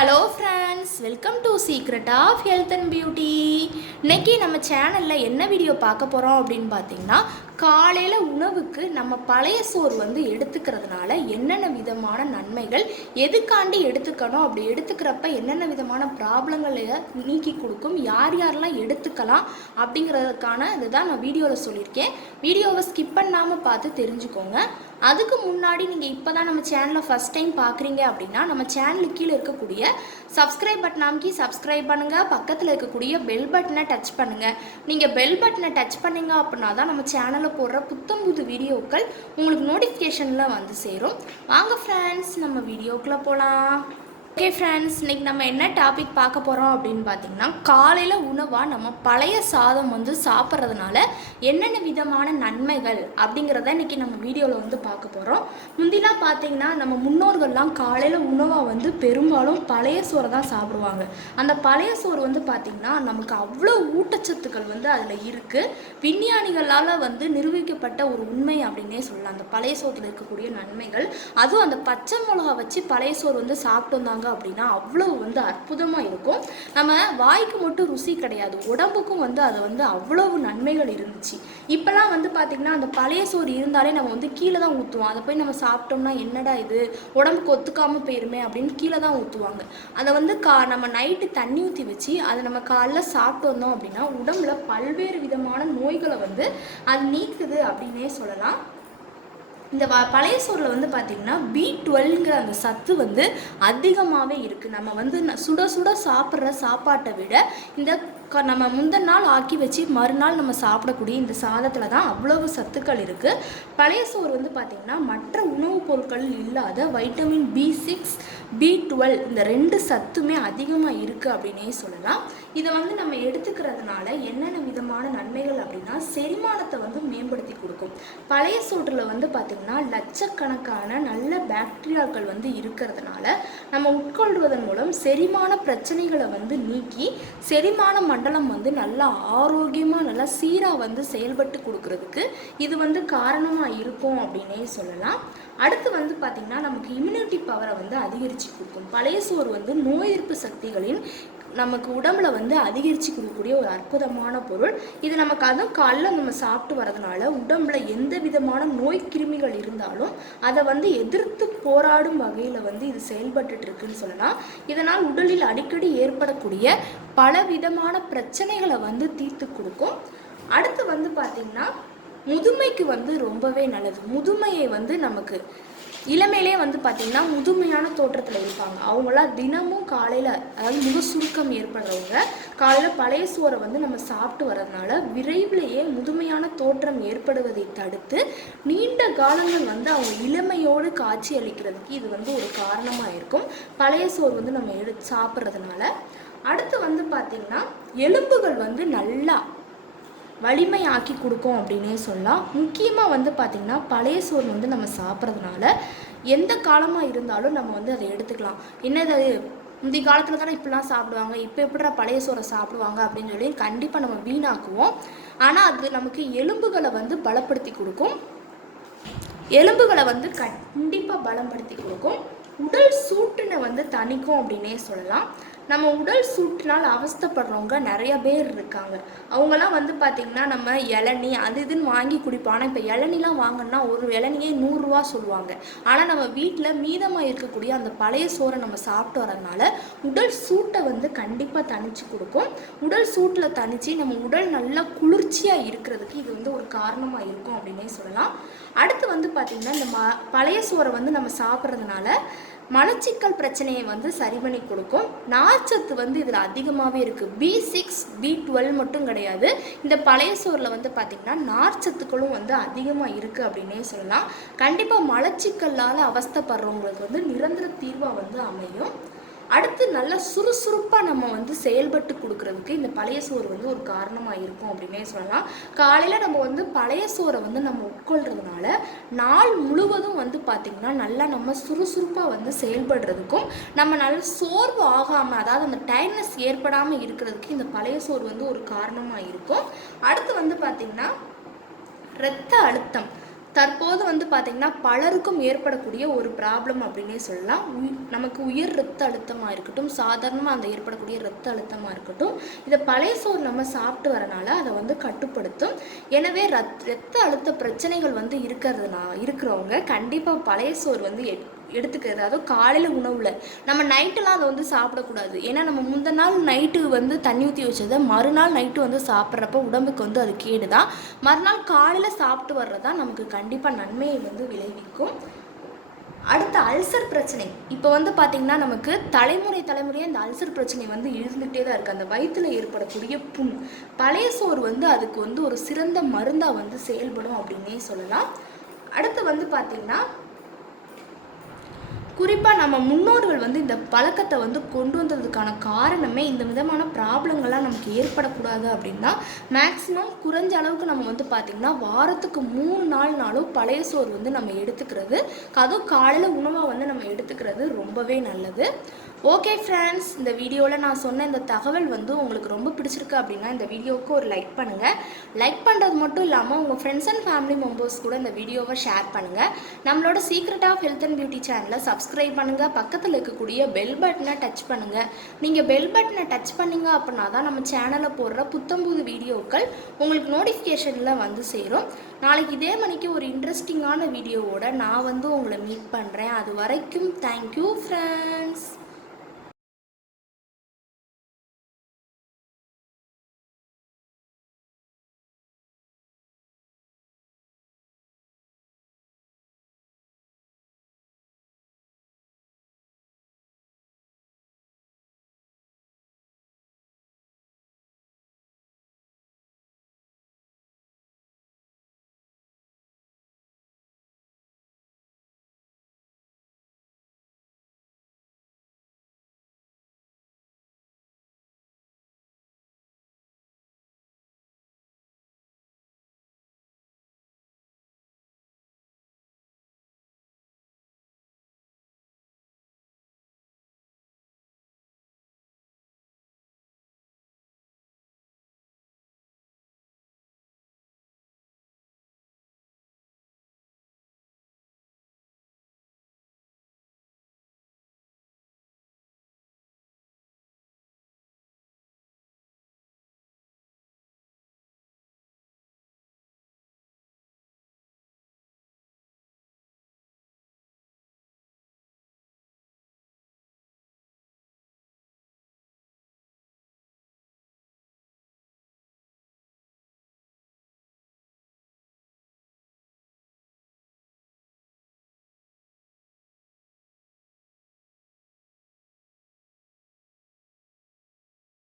Hello friends, welcome to Secret of Health and Beauty. இன்றைக்கி நம்ம சேனலில் என்ன வீடியோ பார்க்க போகிறோம் அப்படின்னு பார்த்தீங்கன்னா, காலையில் உணவுக்கு நம்ம பழைய சோறு எடுத்துக்கிறதுனால என்னென்ன விதமான நன்மைகள், எதுக்காண்டி எடுத்துக்கணும், அப்படி எடுத்துக்கிறப்ப என்னென்ன விதமான ப்ராப்ளங்களை நீக்கி கொடுக்கும், யார் யாரெல்லாம் எடுத்துக்கலாம் அப்படிங்கிறதுக்கான இதுதான் நான் வீடியோவில் சொல்லியிருக்கேன். வீடியோவை ஸ்கிப் பண்ணாமல் பார்த்து தெரிஞ்சுக்கோங்க. அதுக்கு முன்னாடி நீங்கள் இப்போ தான் நம்ம சேனலை ஃபஸ்ட் டைம் பார்க்குறீங்க அப்படின்னா, நம்ம சேனலுக்கு கீழே இருக்கக்கூடிய சப்ஸ்கிரைப் பட்டன் அமைக்கி சப்ஸ்கிரைப் பண்ணுங்கள். பக்கத்தில் இருக்கக்கூடிய பெல் பட்டனை டச் பண்ணுங்கள். நீங்கள் பெல் பட்டனை டச் பண்ணிங்க அப்படின்னா தான் நம்ம சேனலில் போடுற புத்தம் புது வீடியோக்கள் உங்களுக்கு நோட்டிஃபிகேஷனில் சேரும். வாங்க ஃப்ரெண்ட்ஸ், நம்ம வீடியோக்குள்ளே போகலாம். ஓகே ஃப்ரெண்ட்ஸ், இன்றைக்கி நம்ம என்ன டாபிக் பார்க்க போகிறோம் அப்படின்னு பார்த்தீங்கன்னா, காலையில் உணவாக நம்ம பழைய சாதம் சாப்பிட்றதுனால என்னென்ன விதமான நன்மைகள் அப்படிங்கிறத இன்றைக்கி நம்ம வீடியோவில் பார்க்க போகிறோம். முந்திலாம் பார்த்திங்கன்னா நம்ம முன்னோர்கள்லாம் காலையில் உணவாக பெரும்பாலும் பழைய சோறை தான் சாப்பிடுவாங்க. அந்த பழைய சோறு பார்த்திங்கன்னா நமக்கு அவ்வளோ ஊட்டச்சத்துக்கள் அதில் இருக்குது. விஞ்ஞானிகளால் நிரூபிக்கப்பட்ட ஒரு உண்மை அப்படின்னே சொல்லலாம் அந்த பழைய சோற்றில் இருக்கக்கூடிய நன்மைகள். அதுவும் அந்த பச்சை மிளகா வச்சு பழைய சோறு சாப்பிட்டு வந்தாங்க அப்படின்னா அவ்வளவு அற்புதமாக இருக்கும். நம்ம வாய்க்கு மட்டும் ருசி கிடையாது, உடம்புக்கும் அது அவ்வளவு நன்மைகள் இருந்துச்சு. இப்போலாம் பார்த்திங்கன்னா அந்த பழைய சோறு இருந்தாலே நம்ம கீழே தான் ஊற்றுவோம். அதை போய் நம்ம சாப்பிட்டோம்னா என்னடா இது உடம்புக்கு ஒத்துக்காமல் போயிருமே அப்படின்னு கீழே தான் ஊற்றுவாங்க. அதை நம்ம நைட்டு தண்ணி ஊற்றி வச்சு அதை நம்ம காலைல சாப்பிட்டு வந்தோம் அப்படின்னா உடம்புல பல்வேறு விதமான நோய்களை அது நீக்குது அப்படின்னே சொல்லலாம். இந்த பழைய சோறில் பார்த்திங்கன்னா B12ங்கிற அந்த சத்து அதிகமாகவே இருக்குது. நம்ம சுட சுட சாப்பிட்ற சாப்பாட்டை விட இந்த நம்ம முந்தின நாள் ஆக்கி வச்சு மறுநாள் நம்ம சாப்பிடக்கூடிய இந்த சாதத்தில் தான் அவ்வளவு சத்துக்கள் இருக்குது. பழைய சோறு பார்த்திங்கன்னா மற்ற உணவுப் பொருட்கள் இல்லாத வைட்டமின் B6, B12 இந்த 2 சத்துமே அதிகமாக இருக்குது அப்படின்னே சொல்லலாம். இதை நம்ம எடுத்துக்கிறதுனால என்னென்ன விதமான நன்மைகள் அப்படின்னா, செரிமானத்தை மேம்படுத்தி கொடுக்கும். பழைய சோற்றில் பார்த்திங்கன்னா லட்சக்கணக்கான நல்ல பாக்டீரியாக்கள் இருக்கிறதுனால நம்ம உட்கொள்வதன் மூலம் செரிமான பிரச்சனைகளை நீக்கி செரிமான மண்டலம் நல்லா ஆரோக்கியமாக நல்லா சீராக செயல்பட்டு கொடுக்கறதுக்கு இது காரணமாக இருக்கும் அப்படின்னே சொல்லலாம். அடுத்து பார்த்திங்கன்னா நமக்கு இம்யூனிட்டி பவரை அதிகரித்து கொடுக்கும். பழைய சோறு நோய் எதிர்ப்பு சக்திகளின் நமக்கு உடம்புல அதிகரித்து கொடுக்கக்கூடிய ஒரு அற்புதமான பொருள். இது நமக்கு அதுவும் காலைல நம்ம சாப்பிட்டு வரதுனால உடம்புல எந்த விதமான நோய் கிருமிகள் இருந்தாலும் அதை எதிர்த்து போராடும் வகையில் இது செயல்பட்டு இருக்குன்னு சொல்லலாம். இதனால் உடலில் அடிக்கடி ஏற்படக்கூடிய பல விதமான பிரச்சனைகளை தீர்த்து கொடுக்கும். அடுத்து பார்த்திங்கன்னா முதுமைக்கு ரொம்பவே நல்லது. முதுமையை நமக்கு இளமையிலே பார்த்திங்கன்னா முதுமையான தோற்றத்தில் இருப்பாங்க. அவங்களாம் தினமும் காலையில், அதாவது முக சுருக்கம் ஏற்படுறவங்க காலையில் பழைய சோறை நம்ம சாப்பிட்டு வர்றதுனால விரைவிலேயே முதுமையான தோற்றம் ஏற்படுவதை தடுத்து நீண்ட காலங்கள் அவங்க இளமையோடு காட்சி அளிக்கிறதுக்கு இது ஒரு காரணமாக இருக்கும் பழைய சோறு நம்ம சாப்பிட்றதுனால. அடுத்து பார்த்திங்கன்னா எலும்புகள் நல்லா வலிமை ஆக்கி கொடுக்கும் அப்படின்னே சொல்லலாம். முக்கியமாக பார்த்திங்கன்னா பழைய சோறு நம்ம சாப்பிட்றதுனால எந்த காலமாக இருந்தாலும் நம்ம அதை எடுத்துக்கலாம். என்னது முந்தைய காலத்தில் தானே இப்படிலாம் சாப்பிடுவாங்க, இப்போ எப்படிடா பழைய சோறை சாப்பிடுவாங்க அப்படின்னு சொல்லி கண்டிப்பாக நம்ம வீணாக்குவோம். ஆனால் அது நமக்கு எலும்புகளை பலப்படுத்தி கொடுக்கும். எலும்புகளை கண்டிப்பாக பலப்படுத்தி கொடுக்கும். உடல் சூட்டினை தணிக்கும் அப்படின்னே சொல்லலாம். நம்ம உடல் சூட்டினால் அவஸ்தைப்படுறவங்க நிறைய பேர் இருக்காங்க. அவங்களாம் பார்த்திங்கன்னா நம்ம இளநீ அது இதுன்னு வாங்கி குடிப்போம். ஆனால் இப்போ இளநிலாம் வாங்கினா ஒரு இளநியே 100 ரூபா சொல்லுவாங்க. ஆனால் நம்ம வீட்டில் மீதமாக இருக்கக்கூடிய அந்த பழைய சோறை நம்ம சாப்பிட்டு வரதுனால உடல் சூட்டை கண்டிப்பாக தணிச்சு கொடுக்கும். உடல் சூட்டில் தணித்து நம்ம உடல் நல்லா குளிர்ச்சியாக இருக்கிறதுக்கு இது ஒரு காரணமாக இருக்கும் அப்படின்னே சொல்லலாம். அடுத்து பார்த்திங்கன்னா இந்த பழைய சோறை நம்ம சாப்பிட்றதுனால மலச்சிக்கல் பிரச்சனையை சரி பண்ணி கொடுக்கும். நார்ச்சத்து இதில் அதிகமாகவே இருக்குது. B6, B12 மட்டும் கிடையாது, இந்த பழைய சோறில் பார்த்திங்கன்னா நார்ச்சத்துக்களும் அதிகமாக இருக்குது அப்படின்னே சொல்லலாம். கண்டிப்பாக மலச்சிக்கல்லால் அவஸ்தைப்படுறவங்களுக்கு நிரந்தர தீர்வாக அமையும். அடுத்து நல்ல சுறுசுறுப்பாக நம்ம செயல்பட்டு கொடுக்கறதுக்கு இந்த பழைய சோறு ஒரு காரணமாக இருக்கும் அப்படின்னே சொல்லலாம். காலையில் நம்ம பழைய சோறை நம்ம உட்கொள்றதுனால நாள் முழுவதும் பார்த்திங்கன்னா நல்லா நம்ம சுறுசுறுப்பாக செயல்படுறதுக்கும் நம்ம நல்ல சோர்வு ஆகாமல், அதாவது அந்த டயர்ட்னஸ் ஏற்படாமல் இருக்கிறதுக்கு இந்த பழைய சோறு ஒரு காரணமாக இருக்கும். அடுத்து பார்த்திங்கன்னா இரத்த அழுத்தம் தற்போது வந்து பார்த்திங்கன்னா பலருக்கும் ஏற்படக்கூடிய ஒரு ப்ராப்ளம் அப்படின்னே சொல்லலாம். நமக்கு உயர் இரத்த அழுத்தமாக இருக்கட்டும், சாதாரணமாக அந்த ஏற்படக்கூடிய இரத்த அழுத்தமாக இருக்கட்டும், இதை பழைய சோறு நம்ம சாப்பிட்டு வரனால அதை வந்து கட்டுப்படுத்தும். எனவே இரத்த அழுத்த பிரச்சனைகள் வந்து இருக்கிறவங்க கண்டிப்பாக பழைய சோறு வந்து எடுத்துக்கிறது. அதுவும் காலையில் உணவில் நம்ம நைட்டெல்லாம் அதை வந்து சாப்பிடக்கூடாது. ஏன்னா நம்ம முந்தின நாள் நைட்டு வந்து தண்ணி ஊற்றி வச்சதை மறுநாள் நைட்டு வந்து சாப்பிட்றப்ப உடம்புக்கு வந்து அது கேடு தான். மறுநாள் காலையில் சாப்பிட்டு வர்றது தான் நமக்கு கண்டிப்பாக நன்மையை வந்து விளைவிக்கும். அடுத்த அல்சர் பிரச்சனை. இப்போ வந்து பார்த்திங்கன்னா நமக்கு தலைமுறையாக இந்த அல்சர் பிரச்சனை வந்து இருந்துகிட்டே தான் இருக்குது. அந்த வயிற்றில் ஏற்படக்கூடிய புண் பழைய சோறு வந்து அதுக்கு வந்து ஒரு சிறந்த மருந்தாக வந்து செயல்படும் அப்படின்னே சொல்லலாம். அடுத்து வந்து பார்த்திங்கன்னா குறிப்பாக நம்ம முன்னோர்கள் வந்து இந்த பழக்கத்தை வந்து கொண்டு வந்ததுக்கான காரணமே இந்த விதமான ப்ராப்ளங்கள்லாம் நமக்கு ஏற்படக்கூடாது அப்படின்னா மேக்ஸிமம் குறைஞ்ச அளவுக்கு நம்ம வந்து பார்த்திங்கன்னா வாரத்துக்கு 3 நாளும் பழைய சோறு வந்து நம்ம எடுத்துக்கிறது, அதுவும் காலையில் உணவாக வந்து நம்ம எடுத்துக்கிறது ரொம்பவே நல்லது. ஓகே ஃப்ரெண்ட்ஸ், இந்த வீடியோவில் நான் சொன்ன இந்த தகவல் வந்து உங்களுக்கு ரொம்ப பிடிச்சிருக்கு அப்படின்னா இந்த வீடியோவுக்கு ஒரு லைக் பண்ணுங்கள். லைக் பண்ணுறது மட்டும் இல்லாமல் உங்கள் ஃப்ரெண்ட்ஸ் அண்ட் ஃபேமிலி மெம்பர்ஸ் கூட இந்த வீடியோவை ஷேர் பண்ணுங்கள். நம்மளோட Secret of Health and Beauty சேனலை சப்ஸ்கிரைப் பண்ணுங்கள். பக்கத்தில் இருக்கக்கூடிய பெல் பட்டனை டச் பண்ணுங்கள். நீங்கள் பெல் பட்டனை டச் பண்ணிங்க அப்படின்னா தான் நம்ம சேனலில் போடுற புத்தம்புது வீடியோக்கள் உங்களுக்கு நோட்டிஃபிகேஷனில் வந்து சேரும். நாளைக்கு இதே மணிக்கு ஒரு இன்ட்ரெஸ்டிங்கான வீடியோவோட நான் வந்து உங்களை மீட் பண்ணுறேன். அது வரைக்கும் தேங்க்யூ ஃப்ரெண்ட்ஸ்.